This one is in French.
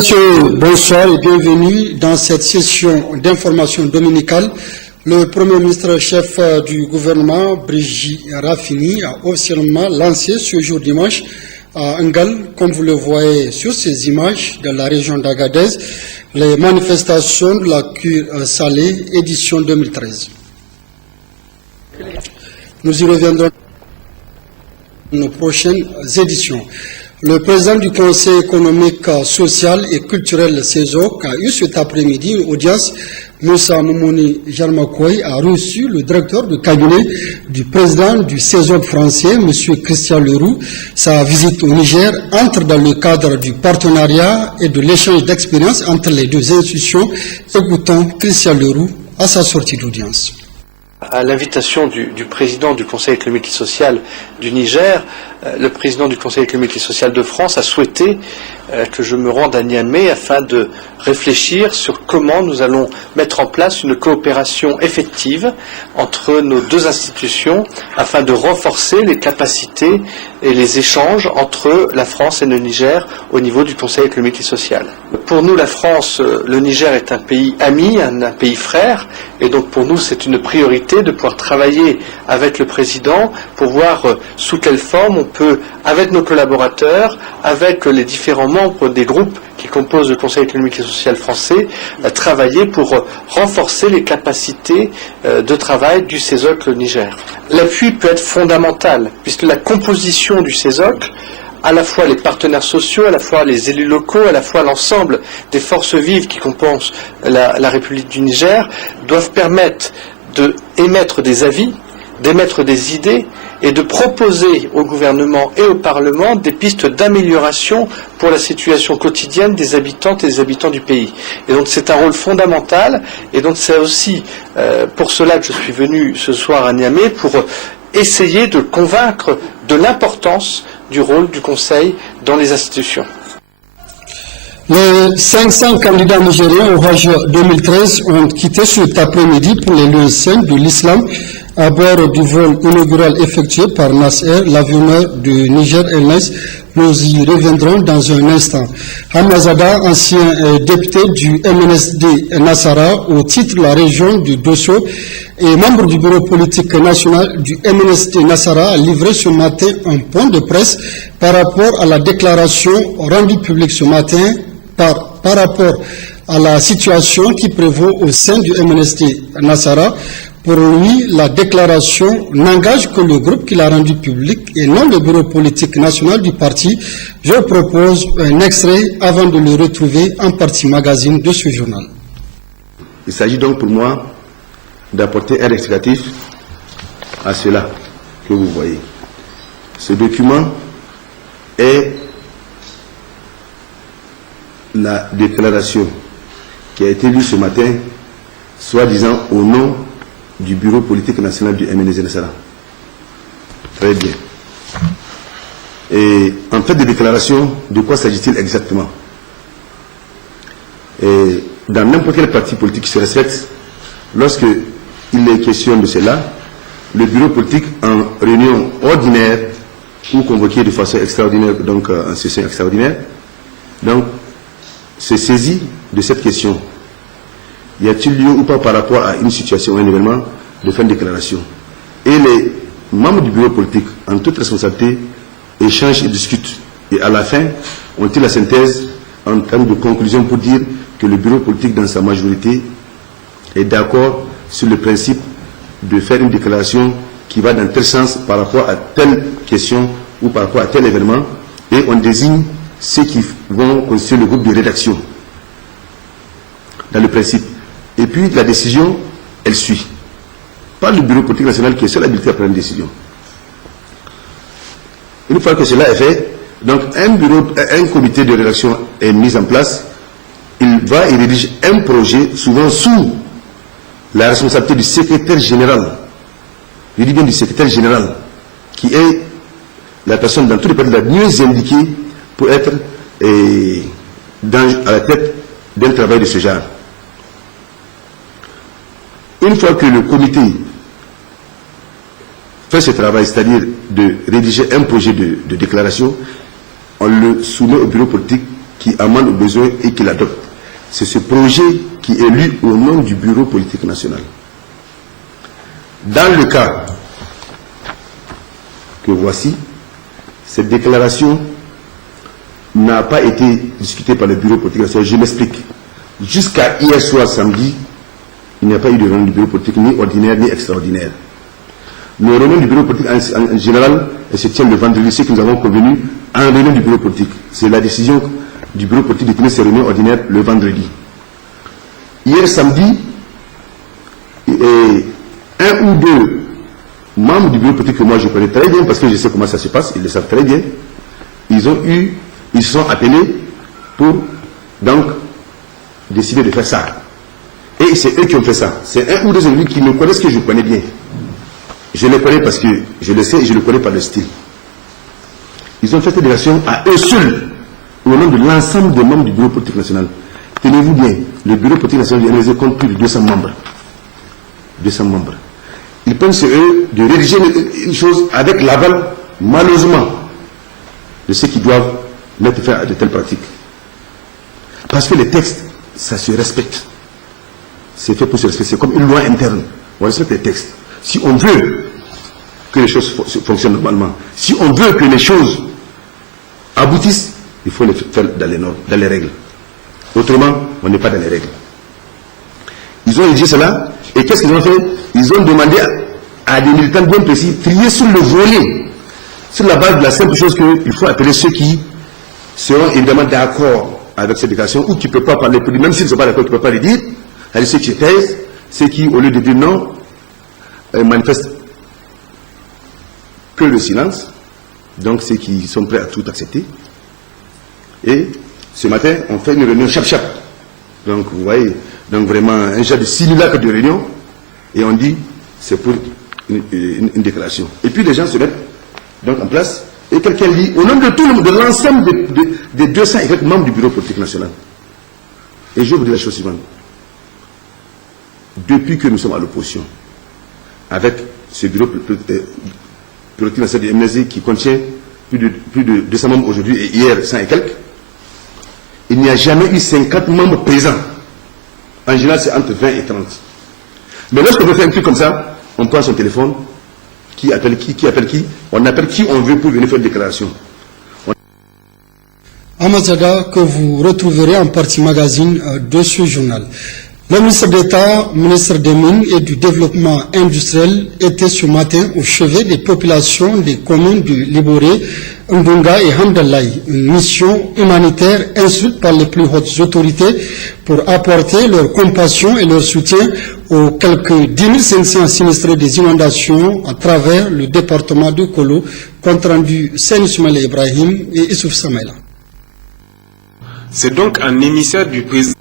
Messieurs, bonsoir et bienvenue dans cette session d'information dominicale. Le Premier ministre chef du gouvernement, Brigitte Raffini, a officiellement lancé ce jour dimanche à Ngal, comme vous le voyez sur ces images de la région d'Agadez, les manifestations de la cure salée édition 2013. Nous y reviendrons dans nos prochaines éditions. Le président du Conseil économique, social et culturel CESOC a eu cet après-midi une audience. Moussa Moumouni Jarmakoy a reçu le directeur de cabinet du président du CESOC français, M. Christian Leroux. Sa visite au Niger entre dans le cadre du partenariat et de l'échange d'expériences entre les deux institutions. Écoutons Christian Leroux à sa sortie d'audience. À l'invitation du président du Conseil économique et social du Niger, le président du Conseil économique et social de France a souhaité que je me rende à Niamey afin de réfléchir sur comment nous allons mettre en place une coopération effective entre nos deux institutions afin de renforcer les capacités et les échanges entre la France et le Niger au niveau du Conseil économique et social. Pour nous, la France, le Niger est un pays ami, un pays frère, et donc pour nous c'est une priorité de pouvoir travailler avec le président pour voir sous quelle forme on peut, avec nos collaborateurs, avec les différents membres des groupes qui composent le Conseil économique et social français, travailler pour renforcer les capacités de travail du CESOC Niger. L'appui peut être fondamental, puisque la composition du CESOC, à la fois les partenaires sociaux, à la fois les élus locaux, à la fois l'ensemble des forces vives qui composent la République du Niger, doivent permettre d'émettre des avis, d'émettre des idées et de proposer au gouvernement et au Parlement des pistes d'amélioration pour la situation quotidienne des habitantes et des habitants du pays. Et donc c'est un rôle fondamental, et donc c'est aussi pour cela que je suis venu ce soir à Niamey, pour essayer de convaincre de l'importance du rôle du Conseil dans les institutions. Les 500 candidats nigériens au Hajj 2013 ont quitté cet après-midi pour les lieux saints de l'islam à bord du vol inaugural effectué par Nasser, l'avionneur du Niger Airlines. Nous y reviendrons dans un instant. Hamazada, ancien député du MNSD Nassara au titre de la région du Dosso et membre du bureau politique national du MNSD Nassara, a livré ce matin un point de presse par rapport à la déclaration rendue publique ce matin par rapport à la situation qui prévaut au sein du MNSD Nassara. Pour lui, la déclaration n'engage que le groupe qui l'a rendu public et non le bureau politique national du parti. Je propose un extrait avant de le retrouver en partie magazine de ce journal. Il s'agit donc pour moi d'apporter un rectificatif à cela que vous voyez. Ce document est la déclaration qui a été lue ce matin, soi-disant au nom du bureau politique national du MNSD Nassara. Très bien. Et en fait de déclaration, de quoi s'agit-il exactement? Et dans n'importe quel parti politique qui se respecte, lorsque il est question de cela, le bureau politique en réunion ordinaire ou convoqué de façon extraordinaire, donc en session extraordinaire, donc se saisit de cette question. Y a-t-il lieu ou pas par rapport à une situation ou un événement de faire une déclaration? Et les membres du bureau politique, en toute responsabilité, échangent et discutent. Et à la fin, ont-ils la synthèse en termes de conclusion pour dire que le bureau politique, dans sa majorité, est d'accord sur le principe de faire une déclaration qui va dans tel sens par rapport à telle question ou par rapport à tel événement, et on désigne ceux qui vont constituer le groupe de rédaction dans le principe. Et puis la décision, elle suit. Pas le bureau politique national qui est seul habilité à prendre une décision. Une fois que cela est fait, donc un comité de rédaction est mis en place. Il va et rédige un projet, souvent sous la responsabilité du secrétaire général. Je dis bien du secrétaire général, qui est la personne dans tous les pays la mieux indiquée pour être à la tête d'un travail de ce genre. Une fois que le comité fait ce travail, c'est-à-dire de rédiger un projet de déclaration, on le soumet au bureau politique qui amende au besoin et qui l'adopte. C'est ce projet qui est lu au nom du Bureau politique national. Dans le cas que voici, cette déclaration n'a pas été discutée par le Bureau politique national. Je m'explique. Jusqu'à hier soir, samedi, il n'y a pas eu de réunion du Bureau politique ni ordinaire ni extraordinaire. Nos réunions du Bureau politique en général, elles se tiennent le vendredi, ce que nous avons convenu en réunion du Bureau politique. C'est la décision du Bureau politique de tenir ses réunions ordinaires le vendredi. Hier samedi, un ou deux membres du Bureau politique que moi je connais très bien, parce que je sais comment ça se passe, ils le savent très bien, ils se sont appelés pour donc décider de faire ça. Et c'est eux qui ont fait ça. C'est un ou deux individus qui me connaissent, que je connais bien. Je les connais parce que je le sais et je le connais par le style. Ils ont fait cette déclaration à eux seuls, au nom de l'ensemble des membres du Bureau politique national. Tenez-vous bien, le Bureau politique national du MSD compte plus de 200 membres. 200 membres. Ils pensent sur eux de rédiger une chose avec l'aval, malheureusement, de ceux qui doivent mettre fin à de telles pratiques. Parce que les textes, ça se respecte. C'est fait pour se respecter. C'est comme une loi interne. On respecte les textes. Si on veut que les choses fonctionnent normalement, si on veut que les choses aboutissent, il faut les faire dans les normes, dans les règles. Autrement, on n'est pas dans les règles. Ils ont rédigé cela, et qu'est-ce qu'ils ont fait? Ils ont demandé à des militants bien précis, trier sur le volet, sur la base de la simple chose qu'il faut appeler ceux qui seront évidemment d'accord avec cette déclaration, ou qui ne peuvent pas parler, même s'ils ne sont pas d'accord, qui ne peuvent pas le dire, c'est ceux qui taisent, ceux qui, au lieu de dire non, manifestent que le silence, donc ceux qui sont prêts à tout accepter. Et ce matin, on fait une réunion chap-chap. Donc vous voyez, donc vraiment un genre de simulacre de réunion, et on dit c'est pour une déclaration. Et puis les gens se mettent donc en place, et quelqu'un lit au nom de tout le monde, de l'ensemble des 200 et quelques membres du Bureau politique national. Et je vais vous dire la chose suivante. Depuis que nous sommes à l'opposition, avec ce Bureau politique national du MSD qui contient plus de 200 membres aujourd'hui, et hier 100 et quelques, il n'y a jamais eu 50 membres présents. En général, c'est entre 20 et 30. Mais lorsqu'on veut faire un truc comme ça, on prend son téléphone, qui appelle qui, on appelle qui on veut pour venir faire une déclaration. Amazada, que vous retrouverez en partie magazine de ce journal. Le ministre d'État, ministre des Mines et du Développement industriel était ce matin au chevet des populations des communes du Liboré, Ndunga et Hamdallah, une mission humanitaire instruite par les plus hautes autorités pour apporter leur compassion et leur soutien aux quelques 10 500 sinistrés des inondations à travers le département de Kolo, compte rendu Sen Ismail Ibrahim et Issouf Samaila. C'est donc un émissaire du président